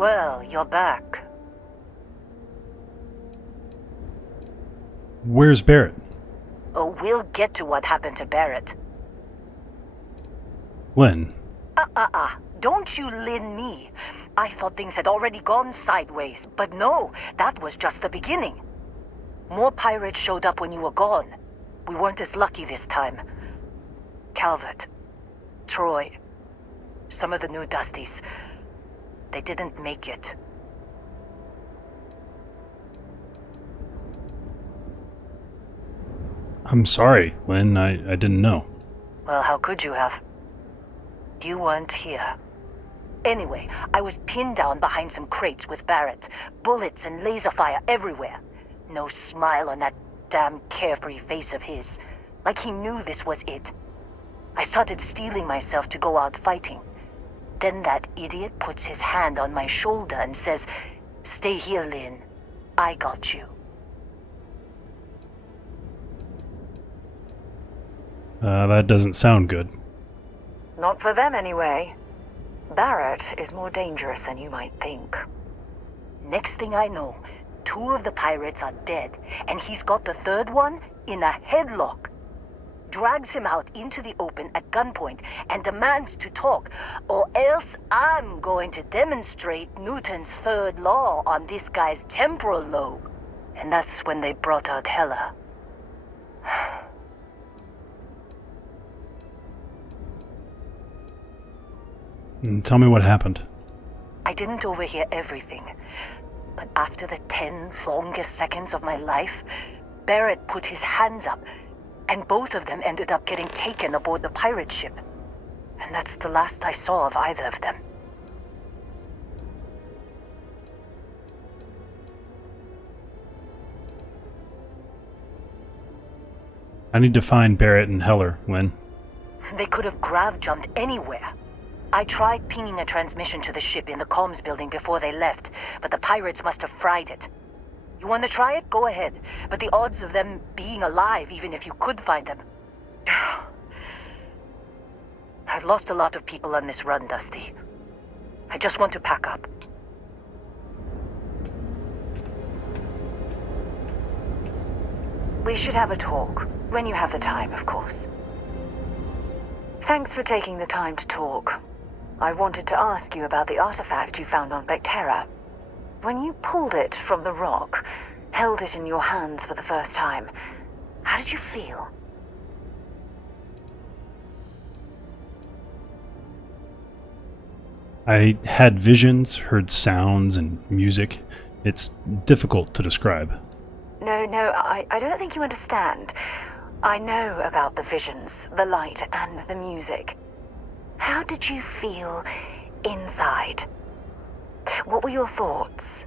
Well, you're back. Where's Barrett? Oh, we'll get to what happened to Barrett. Lynn. Don't you Lynn me. I thought things had already gone sideways, but no, that was just the beginning. More pirates showed up when you were gone. We weren't as lucky this time. Calvert, Troy, some of the new Dusties, they didn't make it. I'm sorry, Lynn. I didn't know. Well, how could you have? You weren't here. Anyway, I was pinned down behind some crates with Barrett. Bullets and laser fire everywhere. No smile on that damn carefree face of his. Like he knew this was it. I started steeling myself to go out fighting. Then that idiot puts his hand on my shoulder and says, "Stay here, Lynn. I got you." That doesn't sound good. Not for them, anyway. Barrett is more dangerous than you might think. Next thing I know, 2 of the pirates are dead, and he's got the 3rd one in a headlock. Drags him out into the open at gunpoint and demands to talk, or else I'm going to demonstrate Newton's 3rd law on this guy's temporal lobe. And that's when they brought out Hella. Tell me what happened. I didn't overhear everything, but after the 10 longest seconds of my life, Barrett put his hands up, and both of them ended up getting taken aboard the pirate ship. And that's the last I saw of either of them. I need to find Barrett and Heller, Lynn. They could have grav-jumped anywhere. I tried pinging a transmission to the ship in the comms building before they left, but the pirates must have fried it. You want to try it? Go ahead. But the odds of them being alive, even if you could find them... I've lost a lot of people on this run, Dusty. I just want to pack up. We should have a talk, when you have the time, of course. Thanks for taking the time to talk. I wanted to ask you about the artifact you found on Vectera. When you pulled it from the rock, held it in your hands for the first time, how did you feel? I had visions, heard sounds and music. It's difficult to describe. No, I don't think you understand. I know about the visions, the light, and the music. How did you feel inside? What were your thoughts?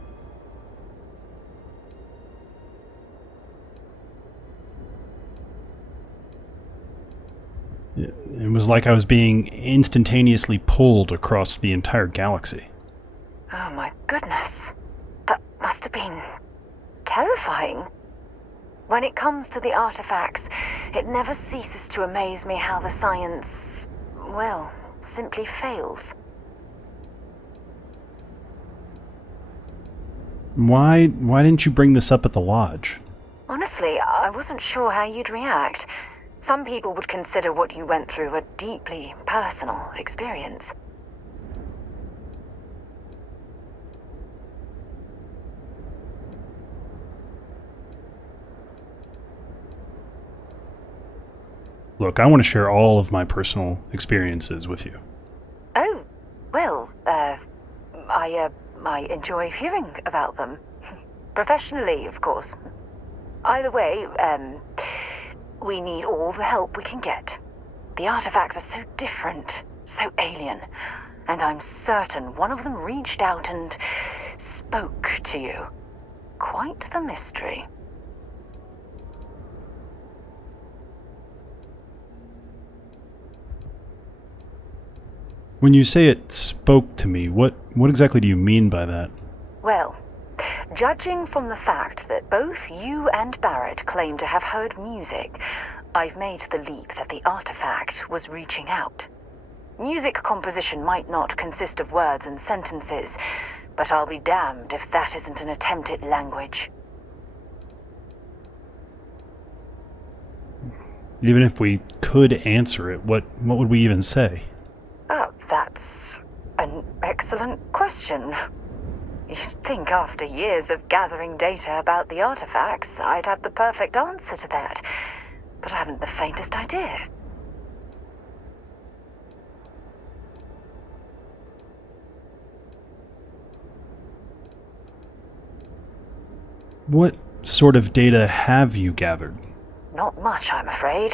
It was like I was being instantaneously pulled across the entire galaxy. Oh my goodness. That must have been terrifying. When it comes to the artifacts, it never ceases to amaze me how the science, well, simply fails. Why didn't you bring this up at the lodge? Honestly, I wasn't sure how you'd react. Some people would consider what you went through a deeply personal experience. Look, I want to share all of my personal experiences with you. Oh, well, I enjoy hearing about them. Professionally, of course. Either way, we need all the help we can get. The artifacts are so different, so alien, and I'm certain one of them reached out and spoke to you. Quite the mystery. When you say it spoke to me, what exactly do you mean by that? Well, judging from the fact that both you and Barrett claim to have heard music, I've made the leap that the artifact was reaching out. Music composition might not consist of words and sentences, But I'll be damned if that isn't an attempt at language. Even if we could answer it, what would we even say? That's an excellent question. You'd think after years of gathering data about the artifacts, I'd have the perfect answer to that. But I haven't the faintest idea. What sort of data have you gathered? Not much, I'm afraid.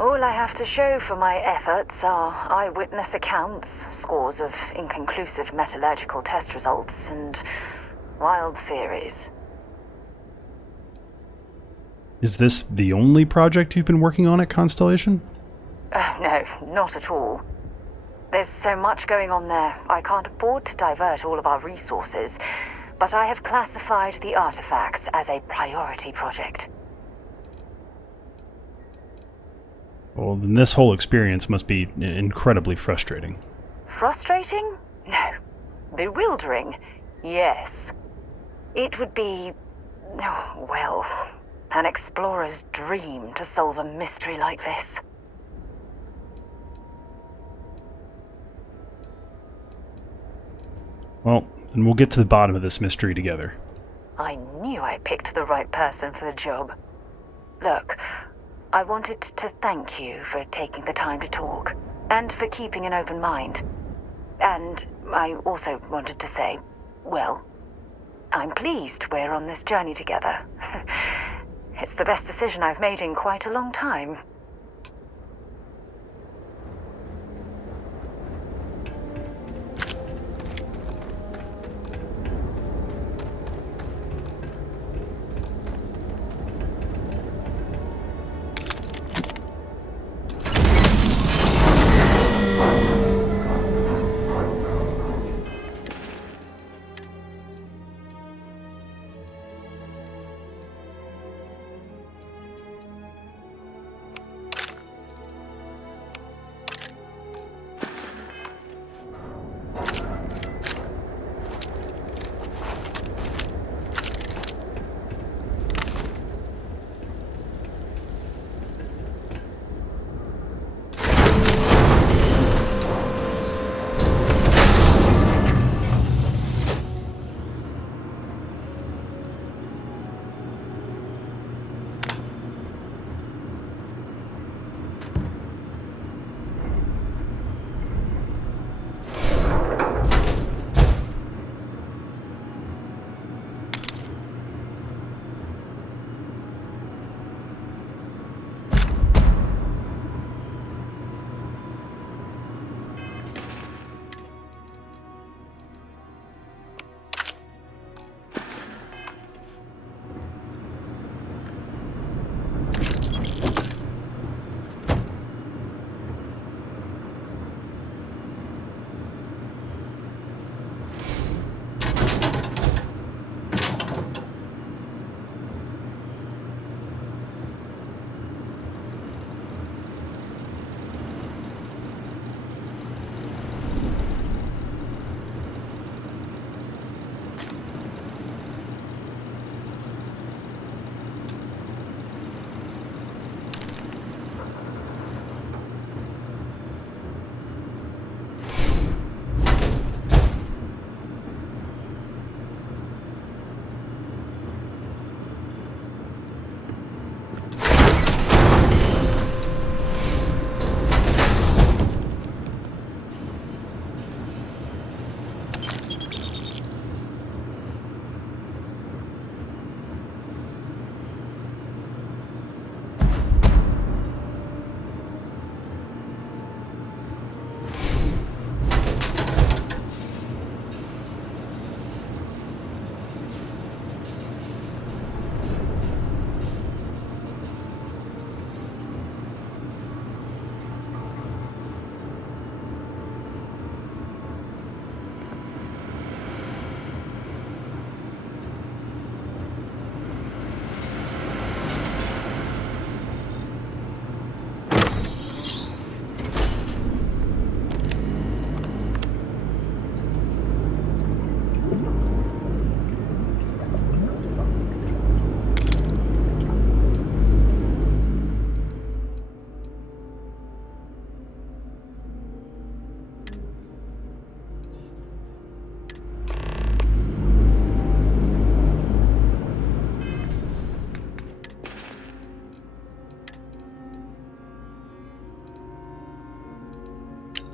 All I have to show for my efforts are eyewitness accounts, scores of inconclusive metallurgical test results, and wild theories. Is this the only project you've been working on at Constellation? No, not at all. There's so much going on there, I can't afford to divert all of our resources, but I have classified the artifacts as a priority project. Well, then this whole experience must be incredibly frustrating. Frustrating? No. Bewildering? Yes. It would be, well, an explorer's dream to solve a mystery like this. Well, then we'll get to the bottom of this mystery together. I knew I picked the right person for the job. Look, I wanted to thank you for taking the time to talk, and for keeping an open mind. And I also wanted to say, well, I'm pleased we're on this journey together. It's the best decision I've made in quite a long time.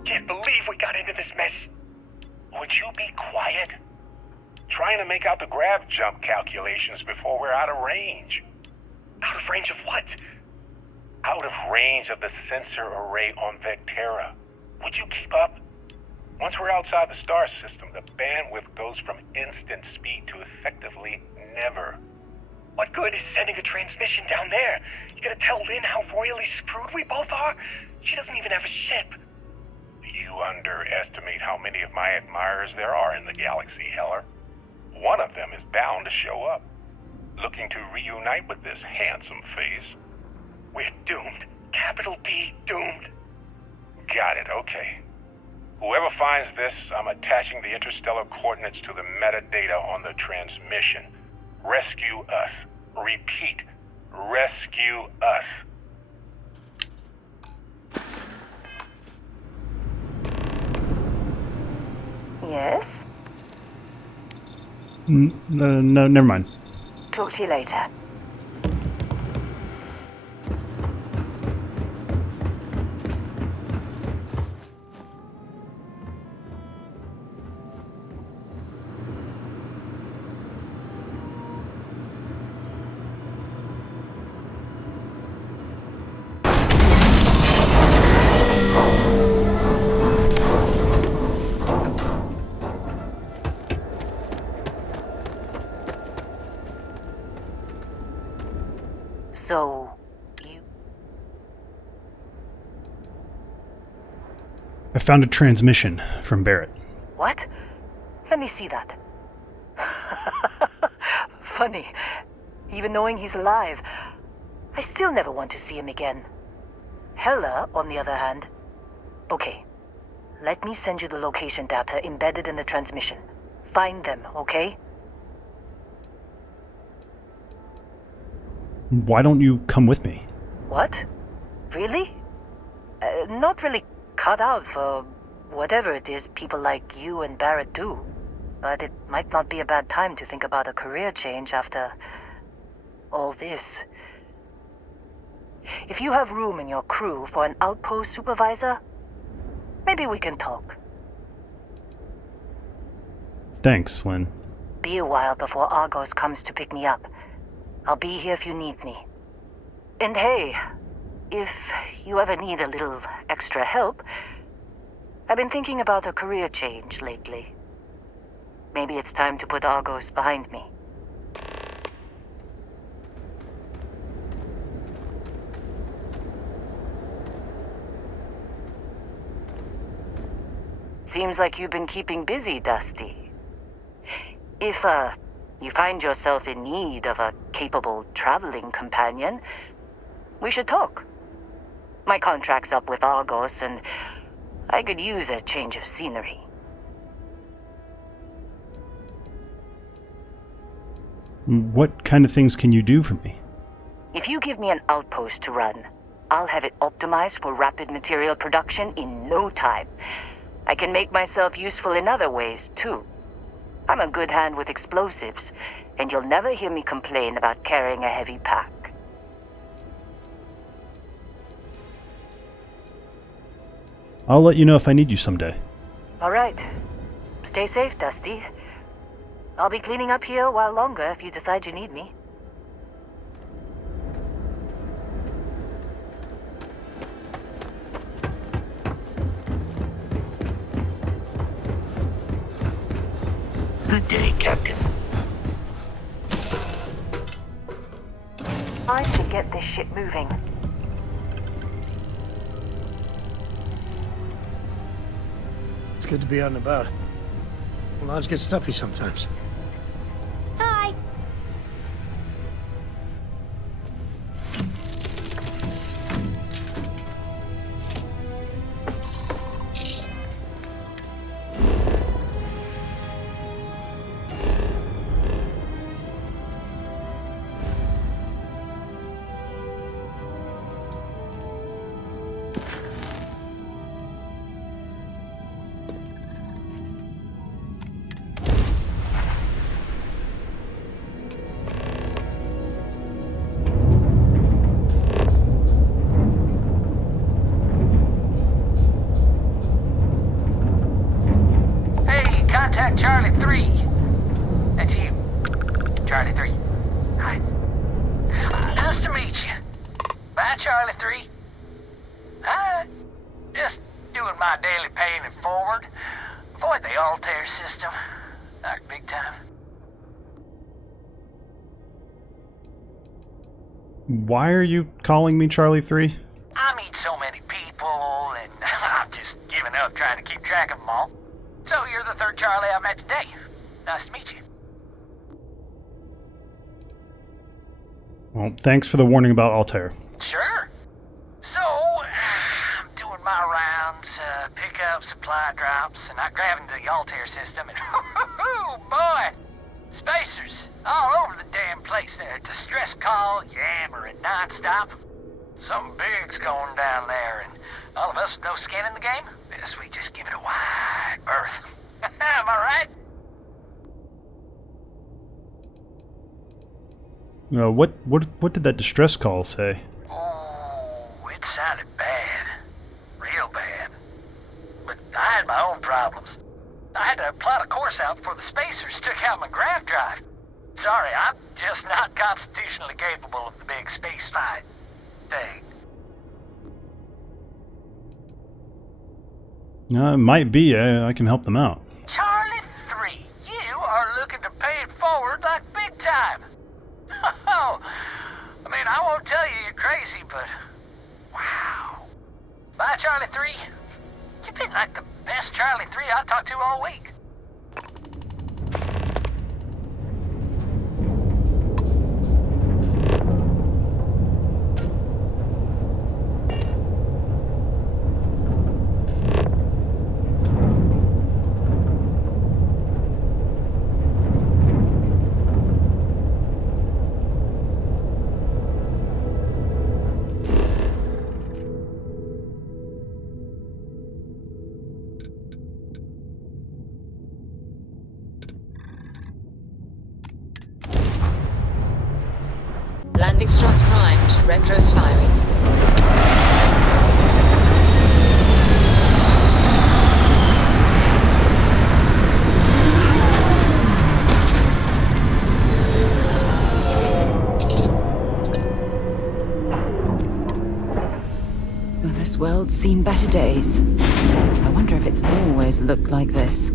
Can't believe we got into this mess. Would you be quiet? Trying to make out the grav jump calculations before we're out of range. Out of range of what? Out of range of the sensor array on Vectera. Would you keep up? Once we're outside the star system, the bandwidth goes from instant speed to effectively never. What good is sending a transmission down there? You gonna tell Lynn how royally screwed we both are? She doesn't even have a ship. You underestimate how many of my admirers there are in the galaxy, Heller. One of them is bound to show up, looking to reunite with this handsome face. We're doomed. Capital D, doomed. Got it, okay. Whoever finds this, I'm attaching the interstellar coordinates to the metadata on the transmission. Rescue us. Repeat, rescue us. Yes? No, never mind. Talk to you later. So, you... I found a transmission from Barrett. What? Let me see that. Funny. Even knowing he's alive, I still never want to see him again. Hella, on the other hand... Okay. Let me send you the location data embedded in the transmission. Find them, okay? Why don't you come with me? What? Really? Not really cut out for whatever it is people like you and Barrett do. But it might not be a bad time to think about a career change after all this. If you have room in your crew for an outpost supervisor, maybe we can talk. Thanks, Lynn. Be a while before Argos comes to pick me up. I'll be here if you need me. And hey, if you ever need a little extra help, I've been thinking about a career change lately. Maybe it's time to put Argos behind me. Seems like you've been keeping busy, Dusty. If, you find yourself in need of a capable traveling companion, we should talk. My contract's up with Argos, and I could use a change of scenery. What kind of things can you do for me? If you give me an outpost to run, I'll have it optimized for rapid material production in no time. I can make myself useful in other ways, too. I'm a good hand with explosives, and you'll never hear me complain about carrying a heavy pack. I'll let you know if I need you someday. All right. Stay safe, Dusty. I'll be cleaning up here a while longer if you decide you need me. Good day, Captain. Time to get this ship moving. It's good to be out and about. Lives get stuffy sometimes. Hi. Just doing my daily paying it forward. Avoid the Altair system. Like big time. Why are you calling me Charlie 3? I meet so many people, and I'm just giving up trying to keep track of them all. So you're the third Charlie I met today. Nice to meet you. Well, thanks for the warning about Altair. Sure. So, I'm doing my rounds, pick up supply drops, and I grabbing the Altair system, and oh boy! Spacers all over the damn place there. Distress call, yammering nonstop. Something big's going down there, and all of us with no skin in the game, yes, we just give it a wide berth. Am I right? What did that distress call say? Oh, it sounded bad. Real bad. But I had my own problems. I had to plot a course out before the spacers took out my grav drive. Sorry, I'm just not constitutionally capable of the big space fight thing. It might be. I can help them out. Charlie 3, you are looking to pay it forward like big time. Oh, I mean, I won't tell you you're crazy, but wow. Bye, Charlie 3. You've been like the best Charlie 3 I talked to all week. Landing struts primed. Retros firing. Well, this world's seen better days. I wonder if it's always looked like this.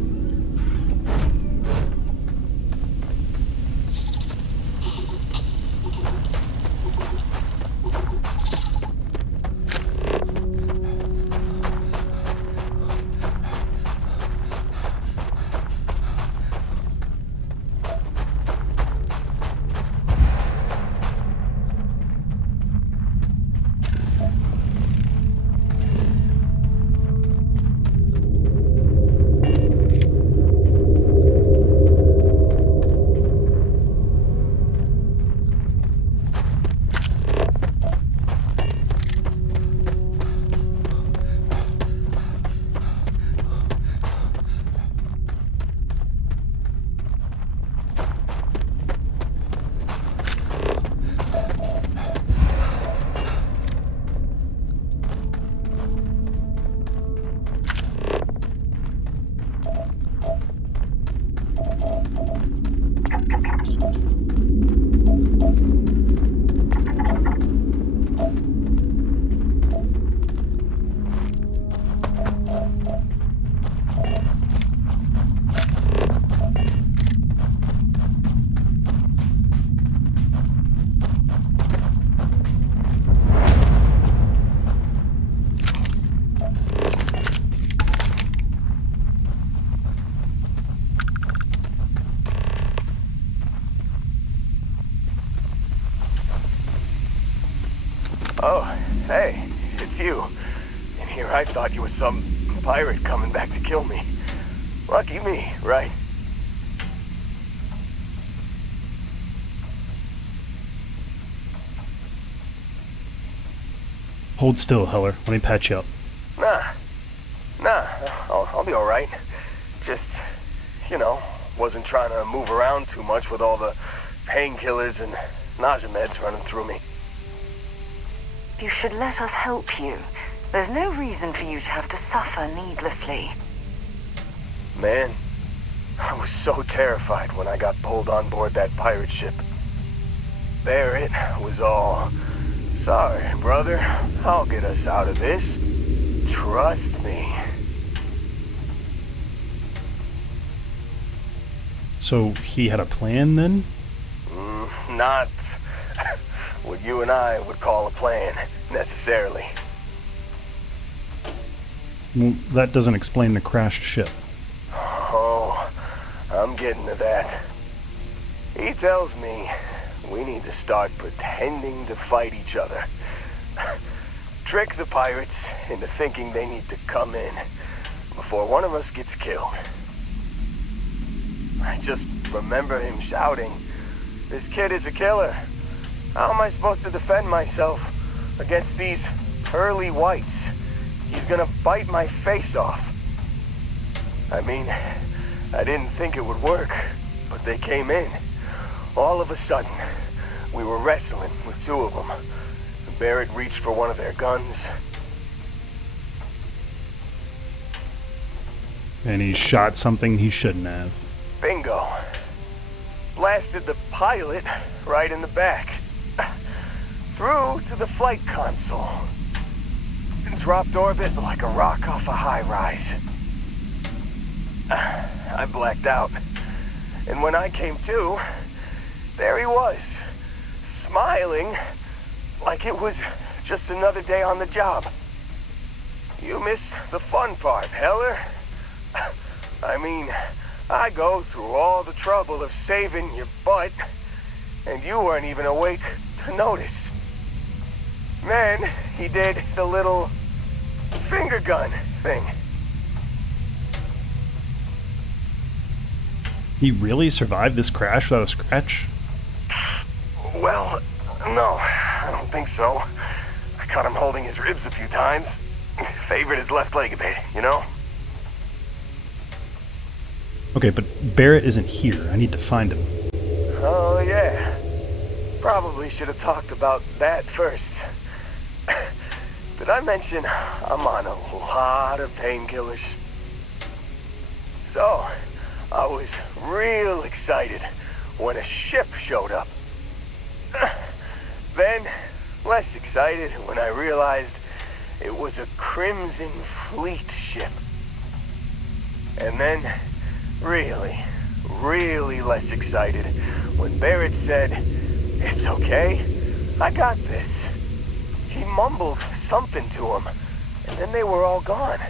Oh, hey, it's you. And here I thought you was some pirate coming back to kill me. Lucky me, right? Hold still, Heller. Let me patch you up. Nah, I'll be alright. Just, wasn't trying to move around too much with all the painkillers and nausea meds running through me. You should let us help you. There's no reason for you to have to suffer needlessly. Man, I was so terrified when I got pulled on board that pirate ship. There it was all Sorry, brother. I'll get us out of this. Trust me. So he had a plan then? Not what you and I would call a plan, necessarily. Well, that doesn't explain the crashed ship. Oh, I'm getting to that. He tells me we need to start pretending to fight each other. Trick the pirates into thinking they need to come in before one of us gets killed. I just remember him shouting, "This kid is a killer. How am I supposed to defend myself against these pearly whites? He's gonna bite my face off." I mean, I didn't think it would work, but they came in. All of a sudden, we were wrestling with two of them. Barrett reached for one of their guns. And he shot something he shouldn't have. Bingo. Blasted the pilot right in the back. Through to the flight console. And dropped orbit like a rock off a high-rise. I blacked out. And when I came to, there he was, smiling like it was just another day on the job. You missed the fun part, Heller. I mean, I go through all the trouble of saving your butt, and you weren't even awake to notice. Then he did the little finger gun thing. He really survived this crash without a scratch? Well, no, I don't think so. I caught him holding his ribs a few times. Favored his left leg a bit, you know? Okay, but Barrett isn't here. I need to find him. Oh, yeah. Probably should have talked about that first. Did I mention I'm on a lot of painkillers? So, I was real excited when a ship showed up. Then, less excited when I realized it was a Crimson Fleet ship. And then, really, really less excited when Barrett said, "It's okay, I got this." He mumbled something to him, and then they were all gone.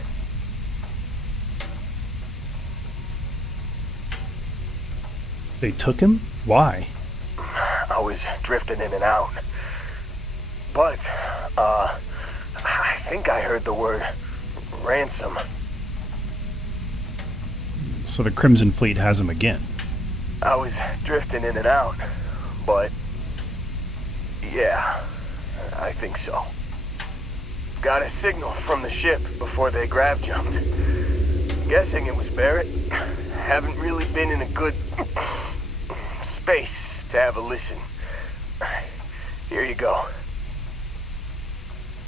They took him? Why? I was drifting in and out. But, I think I heard the word ransom. So the Crimson Fleet has him again. I was drifting in and out, but yeah, I think so. Got a signal from the ship before they grav jumped. Guessing it was Barrett. Haven't really been in a good space to have a listen. Here you go.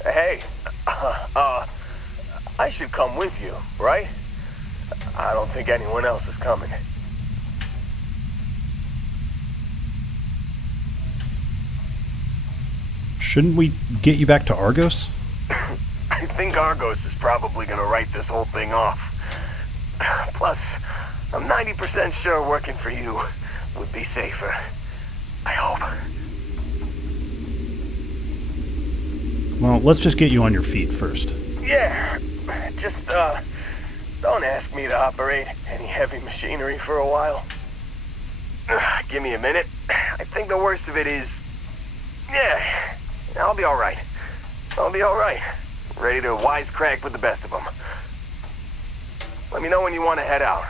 Hey, I should come with you, right? I don't think anyone else is coming. Shouldn't we get you back to Argos? I think Argos is probably gonna write this whole thing off. Plus, I'm 90% sure working for you would be safer. I hope. Well, let's just get you on your feet first. Yeah, just, don't ask me to operate any heavy machinery for a while. Give me a minute. I think the worst of it is... Yeah, I'll be alright. I'll be alright. Ready to wisecrack with the best of them. Let me know when you want to head out.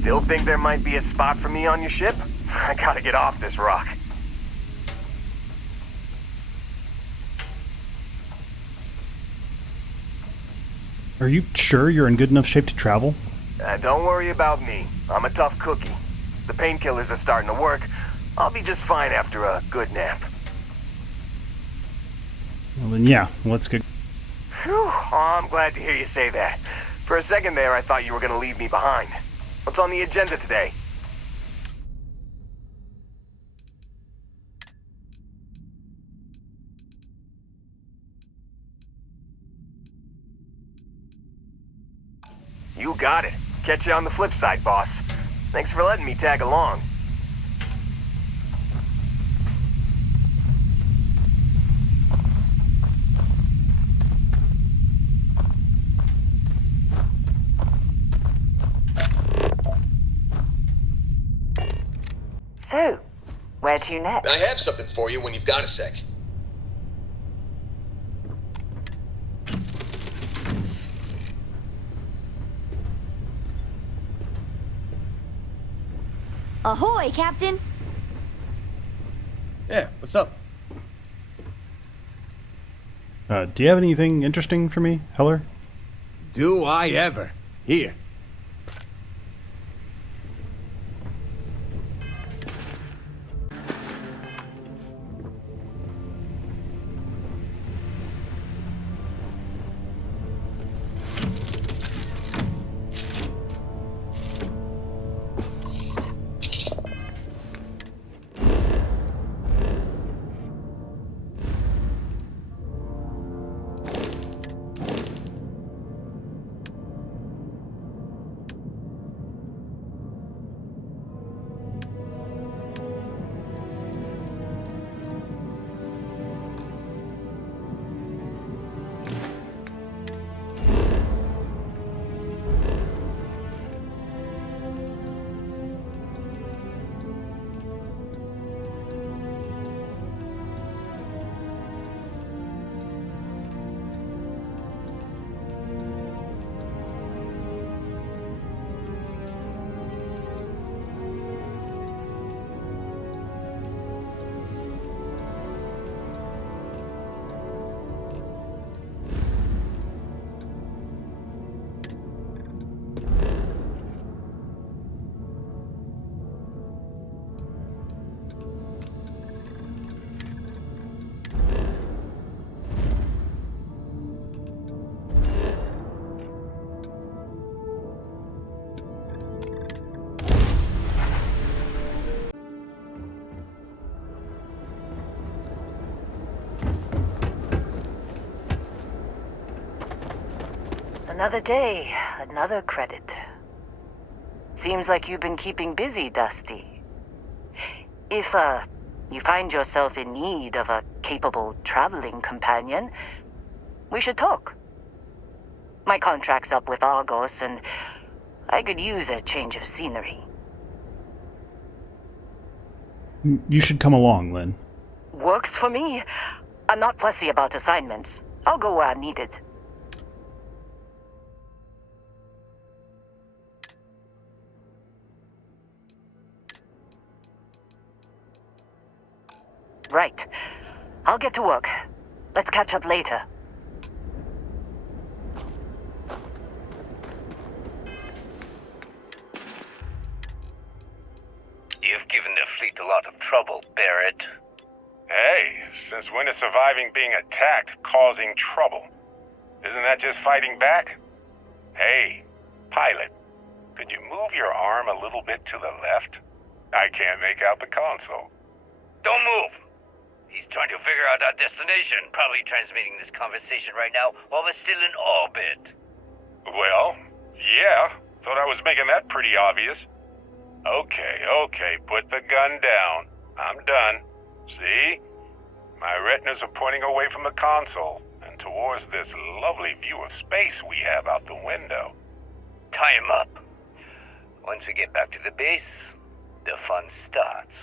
Still think there might be a spot for me on your ship? I gotta get off this rock. Are you sure you're in good enough shape to travel? Don't worry about me. I'm a tough cookie. The painkillers are starting to work. I'll be just fine after a good nap. Well, then yeah, let's get... Whew. Oh, I'm glad to hear you say that. For a second there, I thought you were going to leave me behind. What's on the agenda today? You got it. Catch you on the flip side, boss. Thanks for letting me tag along. So, where to next? I have something for you when you've got a sec. Ahoy, Captain! Yeah, what's up? do you have anything interesting for me, Heller? Do I ever? Here. Another day, another credit. Seems like you've been keeping busy, Dusty. If, you find yourself in need of a capable traveling companion, we should talk. My contract's up with Argos, and I could use a change of scenery. You should come along, Lynn. Works for me. I'm not fussy about assignments. I'll go where I'm needed. Right. I'll get to work. Let's catch up later. You've given the fleet a lot of trouble, Barrett. Hey, since when is surviving being attacked causing trouble? Isn't that just fighting back? Hey, pilot, could you move your arm a little bit to the left? I can't make out the console. Don't move! He's trying to figure out our destination. Probably transmitting this conversation right now while we're still in orbit. Well, yeah. Thought I was making that pretty obvious. Okay, put the gun down. I'm done. See? My retinas are pointing away from the console and towards this lovely view of space we have out the window. Tie him up. Once we get back to the base, the fun starts.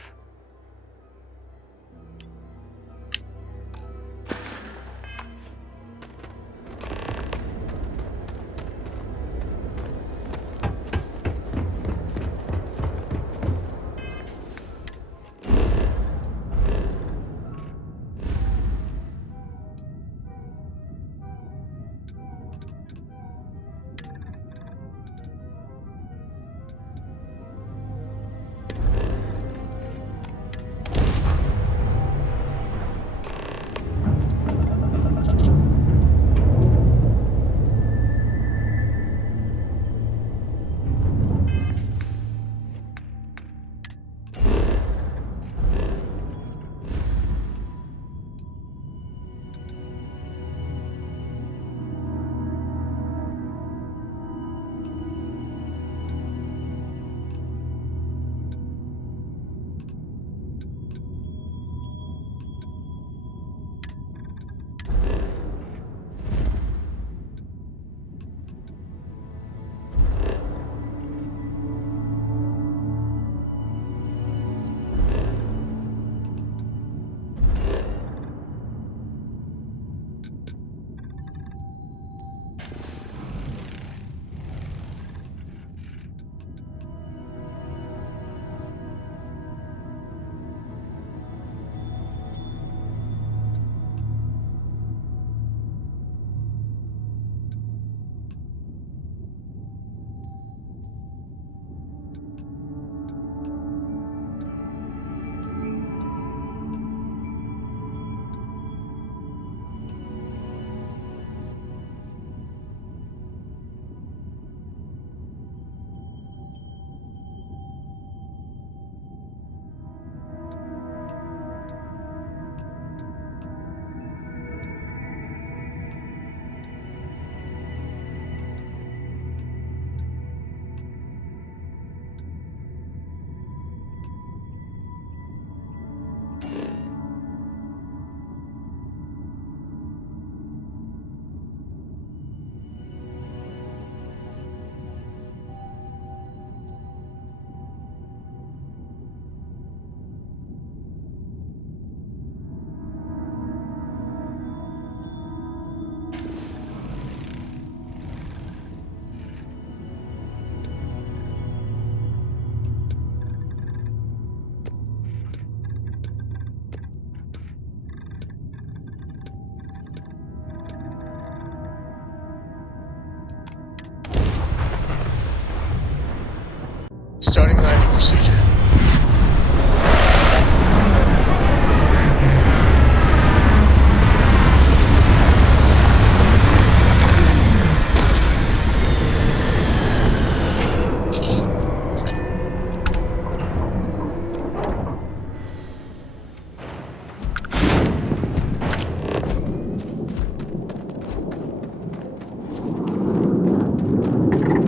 procedure.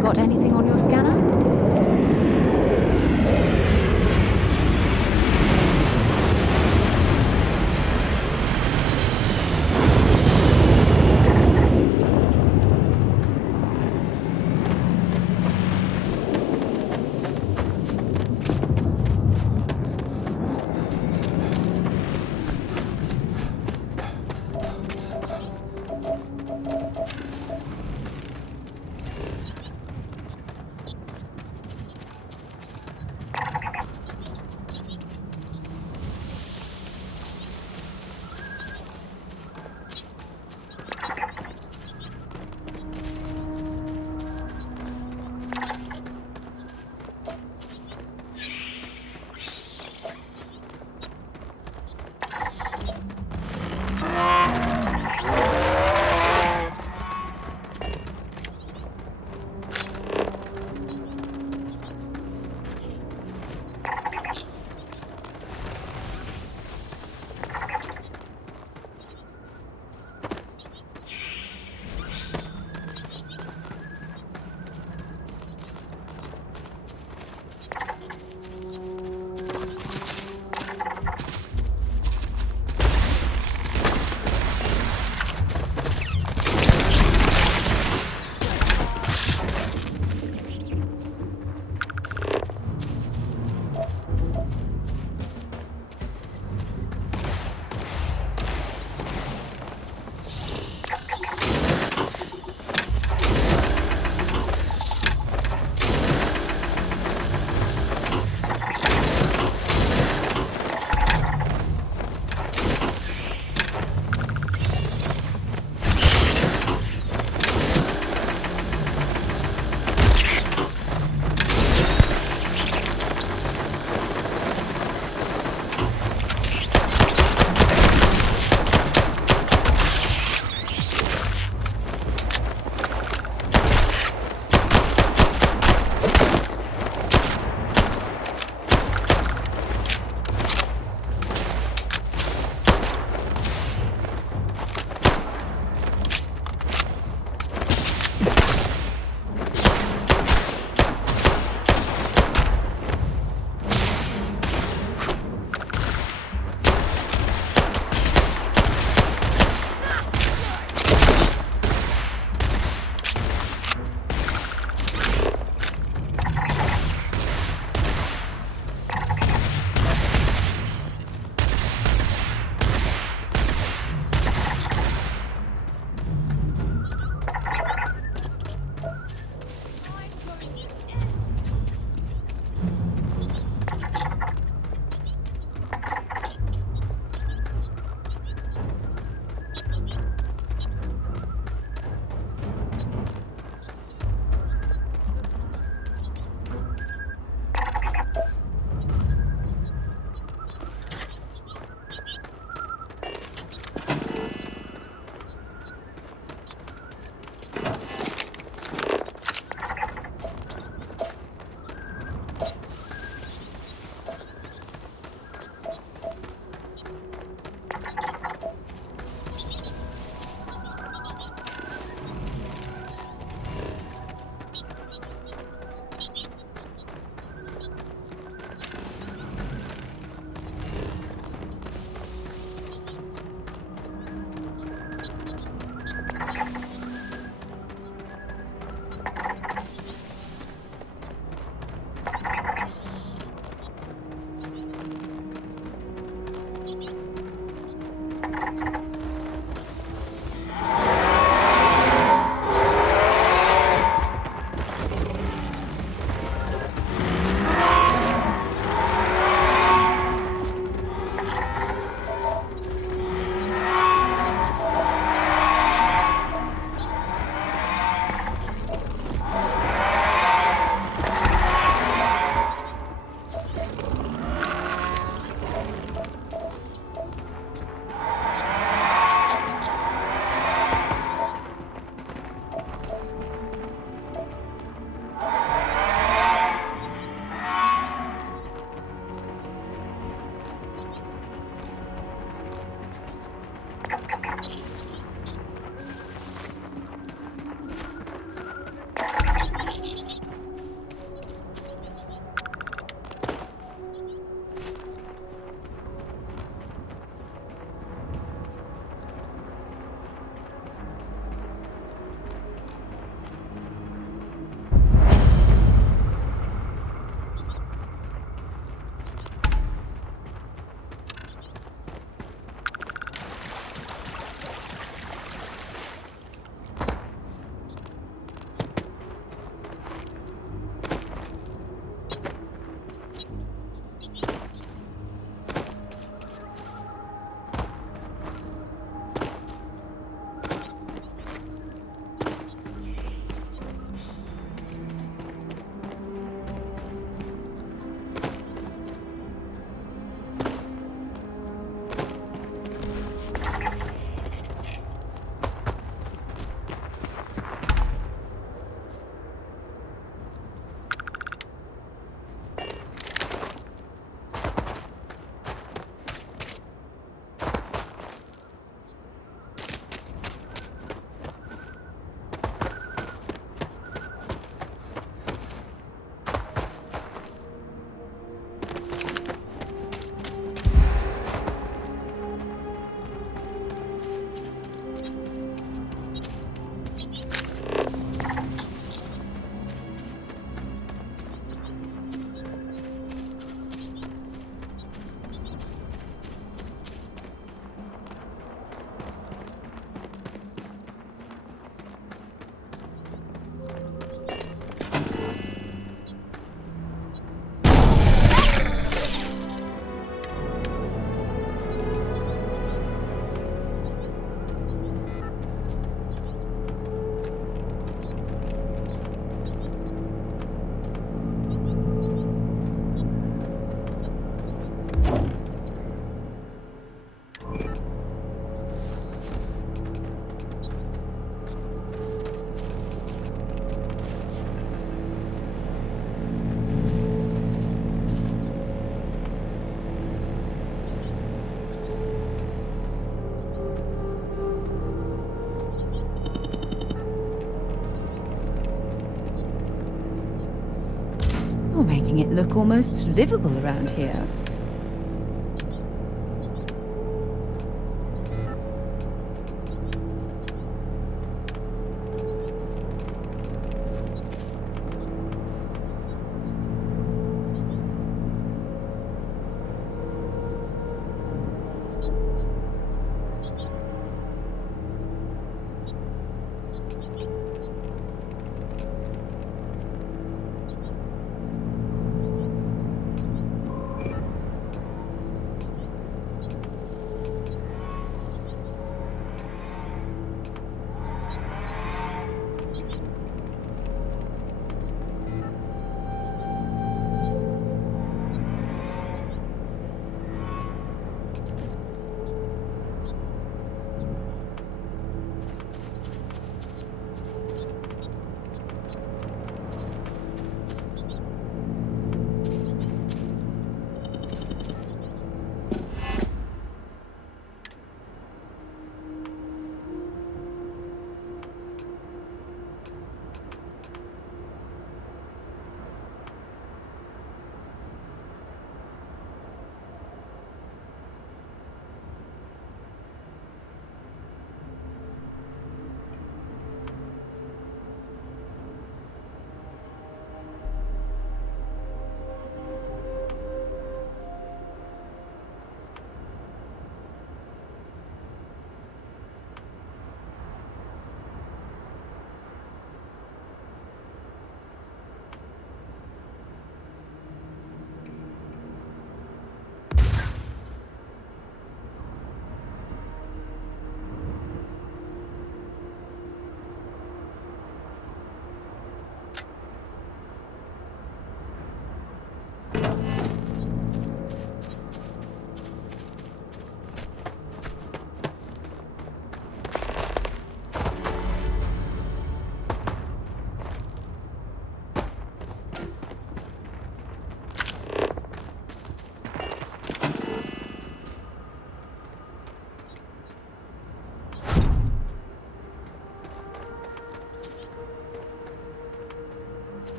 Got anything on your scanner? making it look almost livable around here.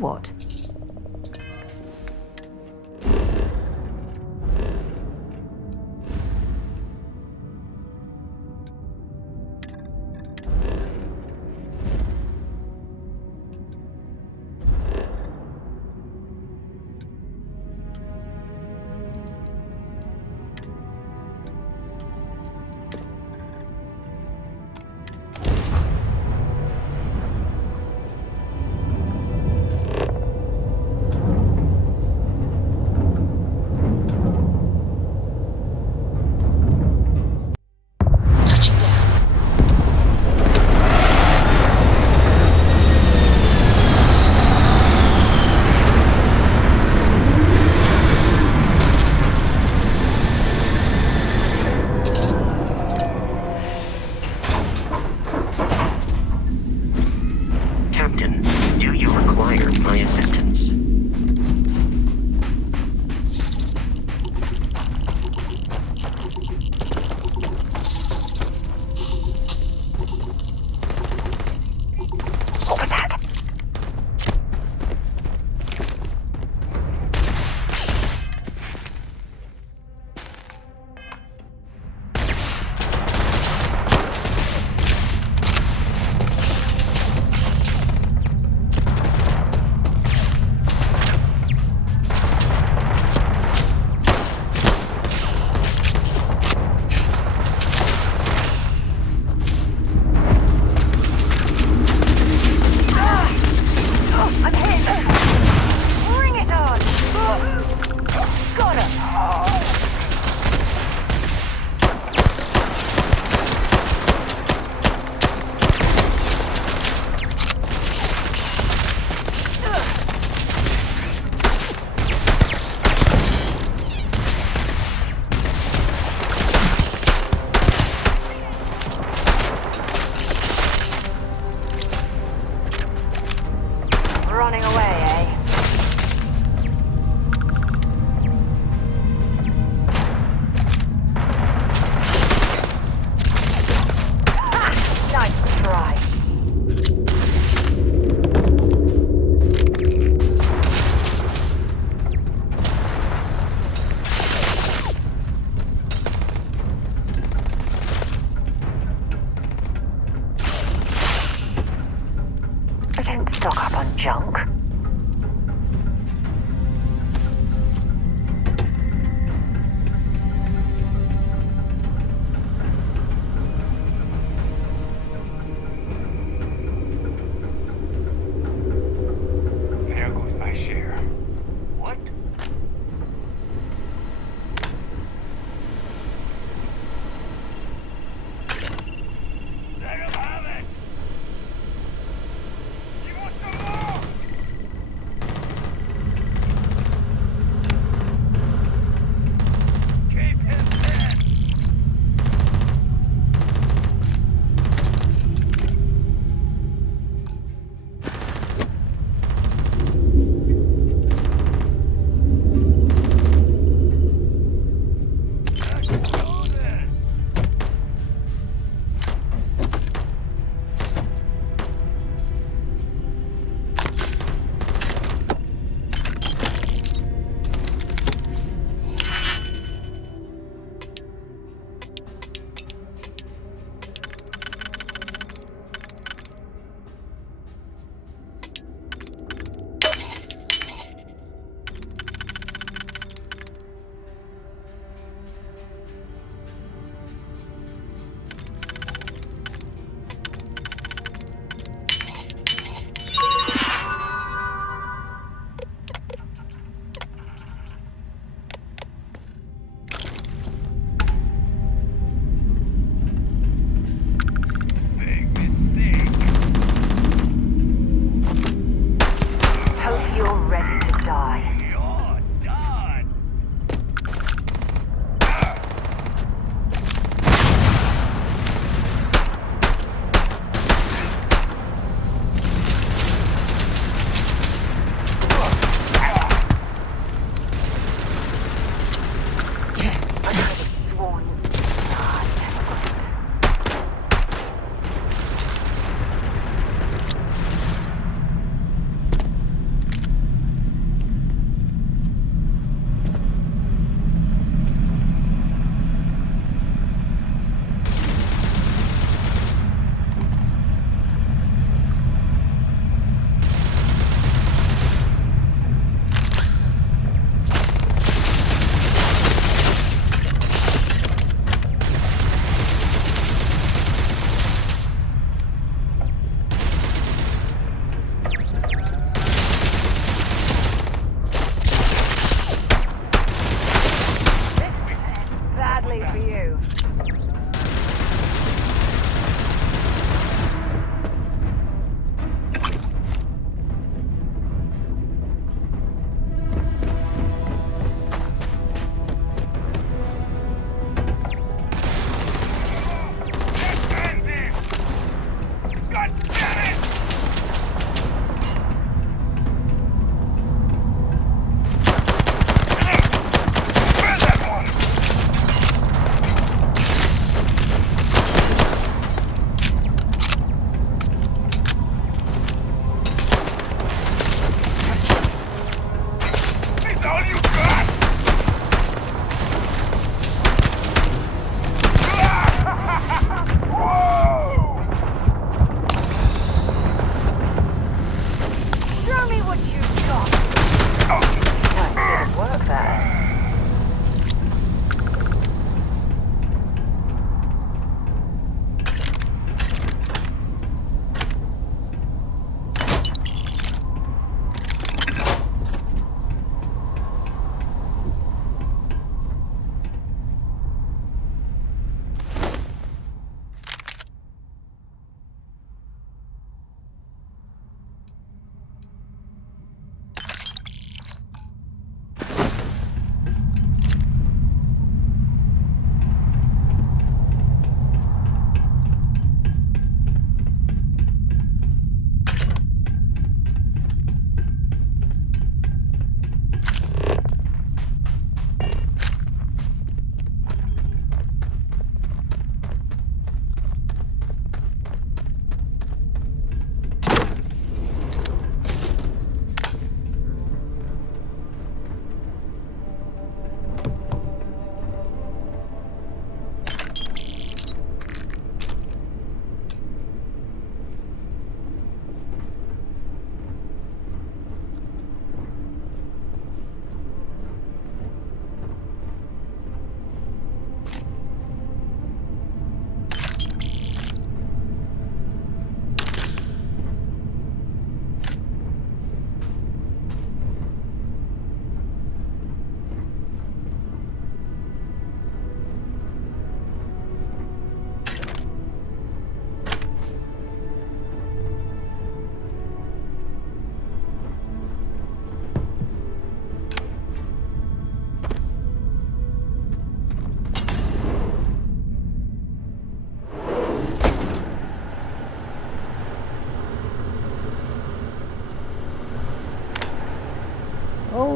Now what? Running away, eh? Ha! Nice try. I don't stock up on junk. There goes my share. What? Let him have it! You want some more?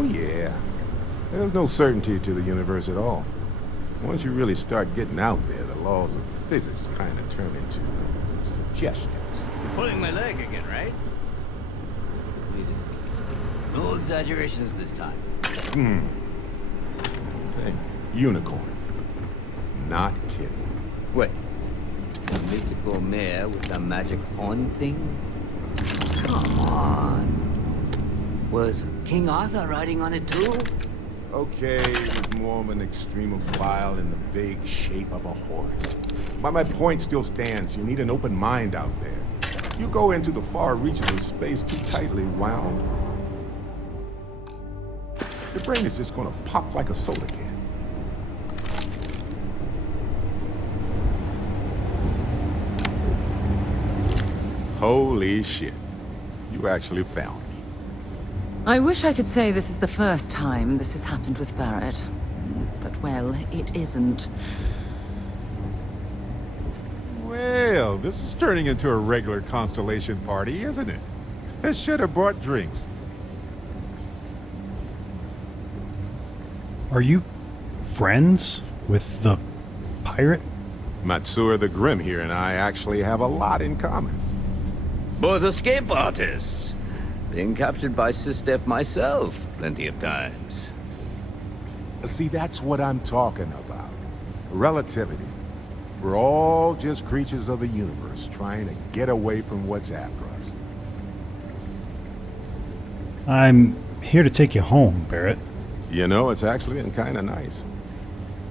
yeah. There's no certainty to the universe at all. Once you really start getting out there, the laws of physics kind of turn into suggestions. You're pulling my leg again, right? What's the weirdest thing you've seen? No exaggerations this time. Think. Unicorn. Not kidding. Wait. A mythical mare with a magic horn thing? Come on. Was King Arthur riding on it too? Okay, it was more of an extremophile in the vague shape of a horse. But my point still stands. You need an open mind out there. You go into the far reaches of space too tightly wound, your brain is just gonna pop like a soda can. Holy shit. You actually found me. I wish I could say this is the first time this has happened with Barrett. But, well, it isn't. Well, this is turning into a regular Constellation party, isn't it? I should have brought drinks. Are you friends with the pirate? Matsura the Grim here and I actually have a lot in common. Both escape artists. Being captured by Sistef myself plenty of times. See, that's what I'm talking about. Relativity. We're all just creatures of the universe trying to get away from what's after us. I'm here to take you home, Barrett. You know, it's actually been kind of nice.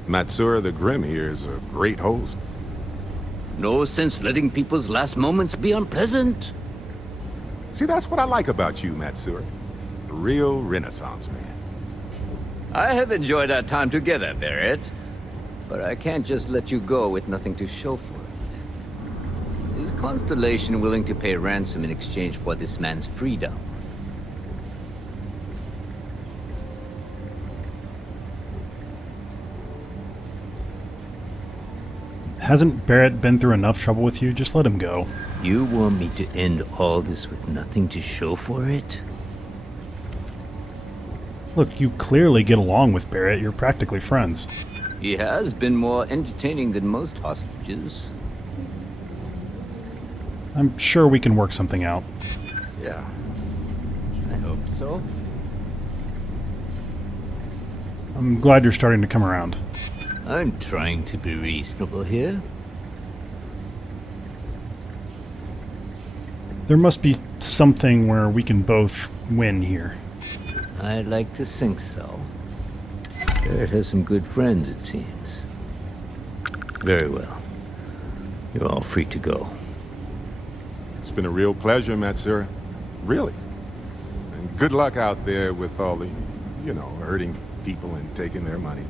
Matsura the Grim here is a great host. No sense letting people's last moments be unpleasant. See, that's what I like about you, Matsura. A real Renaissance man. I have enjoyed our time together, Barrett. But I can't just let you go with nothing to show for it. Is Constellation willing to pay ransom in exchange for this man's freedom? Hasn't Barrett been through enough trouble with you? Just let him go. You want me to end all this with nothing to show for it? Look, you clearly get along with Barrett. You're practically friends. He has been more entertaining than most hostages. I'm sure we can work something out. Yeah. I hope so. I'm glad you're starting to come around. I'm trying to be reasonable here. There must be something where we can both win here. I'd like to think so. Barrett has some good friends, it seems. Very well. You're all free to go. It's been a real pleasure, Matsura. Really. And good luck out there with all the, you know, hurting people and taking their money.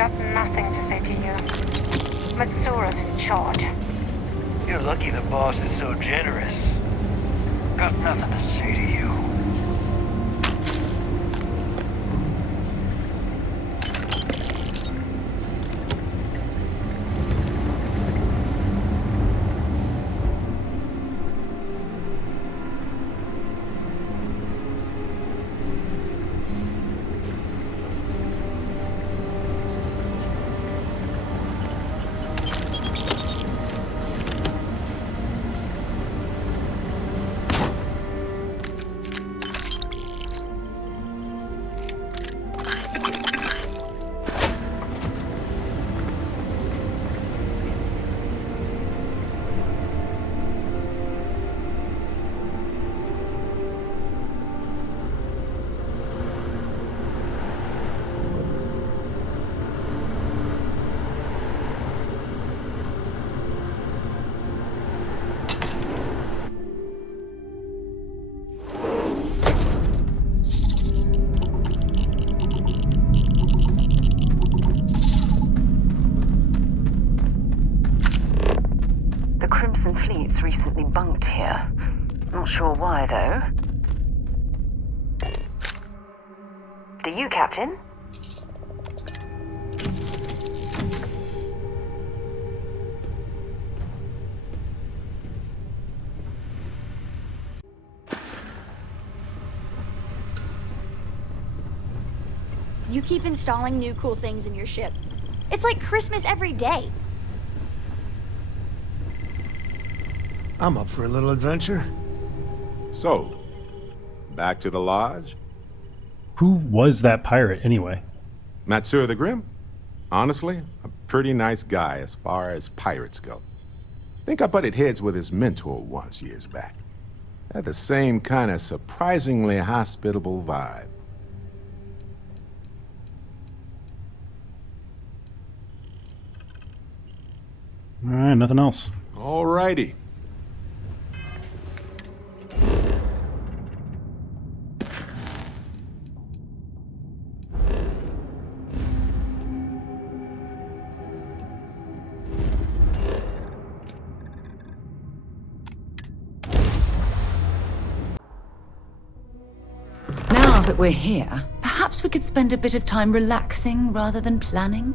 Got nothing to say to you. Matsura's in charge. You're lucky the boss is so generous. Got nothing to say to you. The Crimson Fleet's recently bunked here. Not sure why, though. Do you, Captain? You keep installing new cool things in your ship. It's like Christmas every day. I'm up for a little adventure. So, back to the lodge? Who was that pirate, anyway? Matsura the Grim? Honestly, a pretty nice guy as far as pirates go. Think I butted heads with his mentor once years back. Had the same kind of surprisingly hospitable vibe. Alright, nothing else. Alrighty. Now that we're here, perhaps we could spend a bit of time relaxing rather than planning?